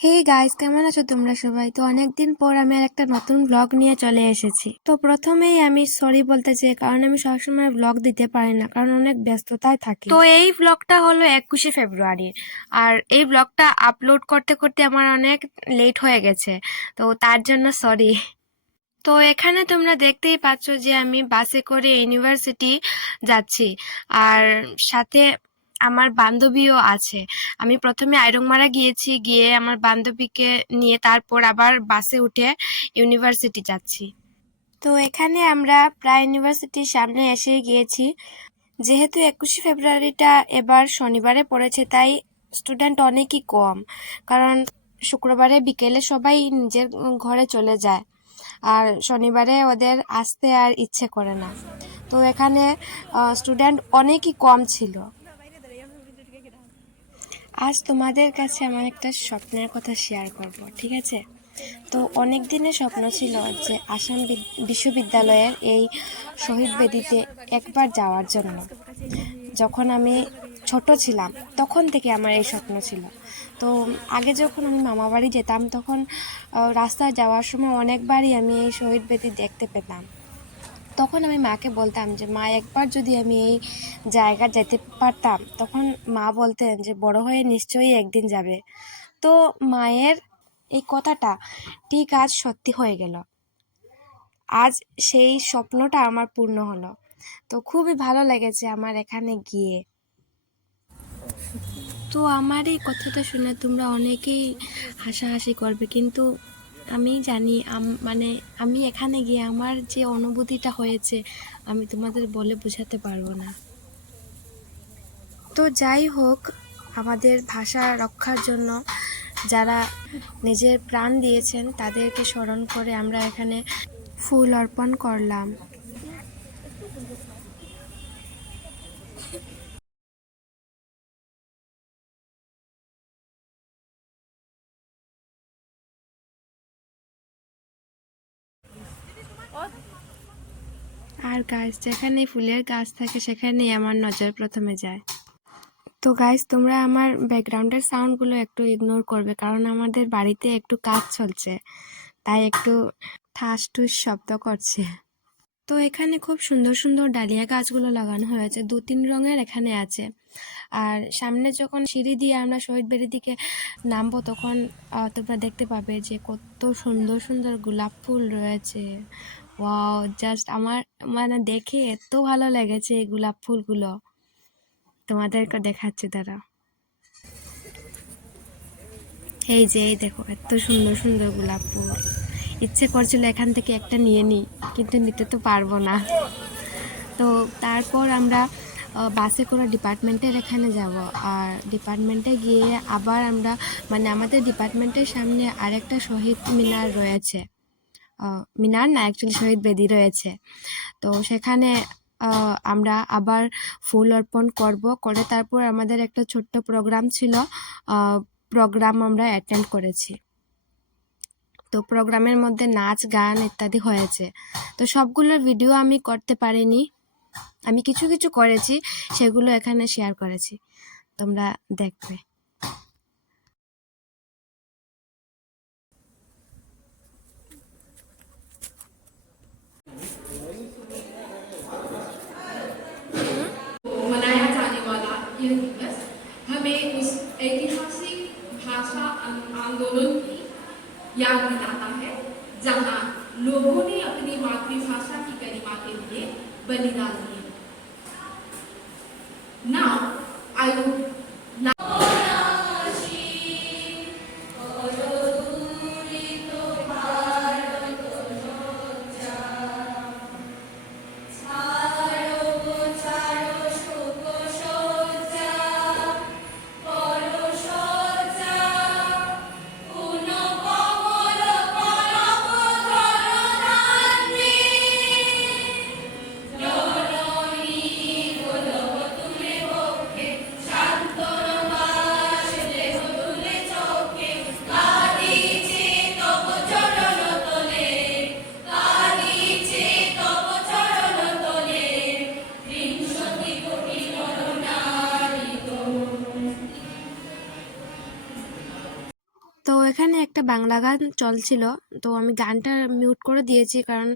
Hey guys, কেমন আছো তোমরা সবাই? তো অনেকদিন পর আমি আর একটা নতুন ব্লগ নিয়ে চলে এসেছি। তো প্রথমেই আমি সরি বলতে চাই, কারণ আমি সবসময় ব্লগ দিতে পারি না, কারণ অনেক ব্যস্ততায় থাকি। তো এই ব্লগটা হলো 21শে ফেব্রুয়ারির, আর এই ব্লগটা আপলোড করতে করতে আমার অনেক লেট হয়ে গেছে, তো তার জন্য সরি। তো এখানে তোমরা দেখতেই পাচ্ছ যে আমি বাসে করে ইউনিভার্সিটি যাচ্ছি, আর সাথে আমার বান্ধবীও আছে। আমি প্রথমে আইরংমারা গিয়েছি, গিয়ে আমার বান্ধবীকে নিয়ে তারপর আবার বাসে উঠে ইউনিভার্সিটি যাচ্ছি। তো এখানে আমরা প্রায় ইউনিভার্সিটির সামনে এসে গিয়েছি। যেহেতু 21শে ফেব্রুয়ারিটা এবার শনিবারে পড়েছে, তাই স্টুডেন্ট অনেকই কম, কারণ শুক্রবারে বিকেলে সবাই নিজের ঘরে চলে যায়, আর শনিবারে ওদের আসতে আর ইচ্ছে করে না। তো এখানে স্টুডেন্ট অনেকই কম ছিল। আজ তোমাদের কাছে আমার একটা স্বপ্নের কথা শেয়ার করব, ঠিক আছে? তো অনেক দিনের স্বপ্ন ছিল যে আসাম বিশ্ববিদ্যালয়ের এই শহীদ বেদিতে একবার যাওয়ার জন্য। যখন আমি ছোট ছিলাম তখন থেকে আমার এই স্বপ্ন ছিল। তো আগে যখন আমি মামাবাড়ি যেতাম, তখন রাস্তায় যাওয়ার সময় অনেকবারই আমি এই শহীদ বেদি দেখতে পেতাম। তখন আমি মাকে বলতাম যে মা, একবার যদি আমি এই জায়গা যেতে পারতাম। তখন মা বলতেন যে বড় হয়ে নিশ্চয়ই একদিন যাবে। তো মায়ের এই কথাটা ঠিক আজ সত্যি হয়ে গেল। আজ সেই স্বপ্নটা আমার পূর্ণ হলো। তো খুবই ভালো লেগেছে আমার এখানে গিয়ে। তো আমার এই কথাটা শুনে তোমরা অনেকেই হাসাহাসি করবে, কিন্তু আমি জানি মানে আমি এখানে গিয়ে আমার যে অনুভূতিটা হয়েছে আমি তোমাদের বলে বোঝাতে পারবো না। তো যাই হোক, আমাদের ভাষা রক্ষার জন্য যারা নিজের প্রাণ দিয়েছেন তাদেরকে স্মরণ করে আমরা এখানে ফুল অর্পণ করলাম। আর গাছ, যেখানে ফুলের গাছ থাকে সেখানেই আমার নজর প্রথমে যায়। তো গাইস, তোমরা আমার ব্যাকগ্রাউন্ডের সাউন্ডগুলো একটু ইগনোর করবে, কারণ আমাদের বাড়িতে একটু কাজ চলছে, তাই একটু ঠাস ঠুস শব্দ করছে। তো এখানে খুব সুন্দর সুন্দর ডালিয়া গাছগুলো লাগানো হয়েছে, 2-3 রঙের এখানে আছে। আর সামনে যখন সিঁড়ি দিয়ে আমরা শহীদ বেদির দিকে নামবো, তখন তোমরা দেখতে পাবে যে কত সুন্দর সুন্দর গোলাপ ফুল রয়েছে। ওয়াও, জাস্ট আমার মানে দেখে এত ভালো লেগেছে এই গোলাপ ফুলগুলো। তোমাদেরকে দেখাচ্ছি তারা। এই যে এই দেখো, এত সুন্দর সুন্দর গোলাপ ফুল। ইচ্ছে করছিল এখান থেকে একটা নিয়ে নিই, কিন্তু নিতে তো পারবো না। তো তারপর আমরা বাসে করে ডিপার্টমেন্টের এখানে যাব, আর ডিপার্টমেন্টে গিয়ে আবার আমরা মানে আমাদের ডিপার্টমেন্টের সামনে আরেকটা শহীদ মিনার রয়েছে। মিনার না, অ্যাকচুয়ালি শহীদ বেদি রয়েছে। তো সেখানে আমরা আবার ফুল অর্পণ করে তারপর আমাদের একটা ছোট্ট প্রোগ্রাম ছিল, প্রোগ্রাম আমরা অ্যাটেন্ড করেছি। তো প্রোগ্রামের মধ্যে নাচ গান ইত্যাদি হয়েছে। তো সবগুলোর ভিডিও আমি করতে পারিনি, আমি কিছু কিছু করেছি, সেগুলো এখানে শেয়ার করেছি, তোমরা দেখবে। मनाया जाने वाला यह दिवस हमें उस ऐतिहासिक भाषा आंदोलन की याद दिलाता है, जहां लोगों ने अपनी मातृभाषा की गरिमा के लिए बलिदान दिए। Now, I would তো এখানে একটা বাংলা গান চলছিল, তো আমি গানটা মিউট করে দিয়েছি কারণ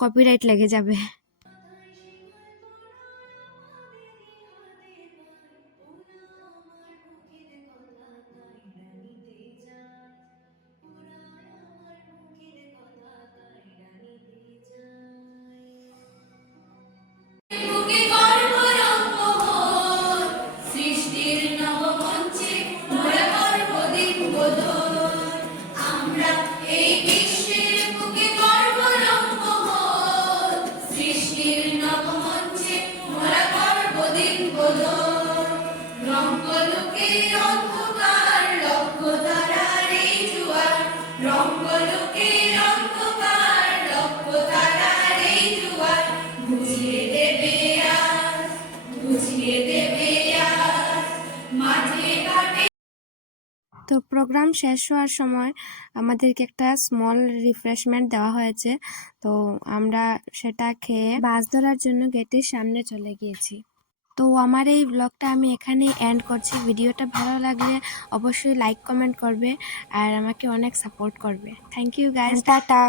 কপিরাইট লেগে যাবে। বুকে গর্ব রঙ্গমোহন, সৃষ্টির নবমঞ্চে মোরা গর্ব দিনবোধন। আমরা এই বিশ্বের বুকে গর্ব রঙ্গমোহন, সৃষ্টির নবমঞ্চে মোরা গর্ব দিনবোধন। রঙ্গলোকের অন্ধকার লক্ষ্য তারার এই জুয়ার, রঙ্গলোকের অন্ধকার লক্ষ্য তারার এই জুয়ার বুঝিয়ে দেবে আজ, বুঝিয়ে দেবে আজ মাঠে ঘাটে। তো প্রোগ্রাম শেষ হওয়ার সময় আমাদেরকে একটা স্মল রিফ্রেশমেন্ট দেওয়া হয়েছে, তো আমরা সেটা খেয়ে বাস ধরার জন্য গেটের সামনে চলে গিয়েছি। তো আমার এই ব্লগটা আমি এখানেই এন্ড করছি। ভিডিওটা ভালো লাগলে অবশ্যই লাইক কমেন্ট করবে আর আমাকে অনেক সাপোর্ট করবে। Thank you guys, tata.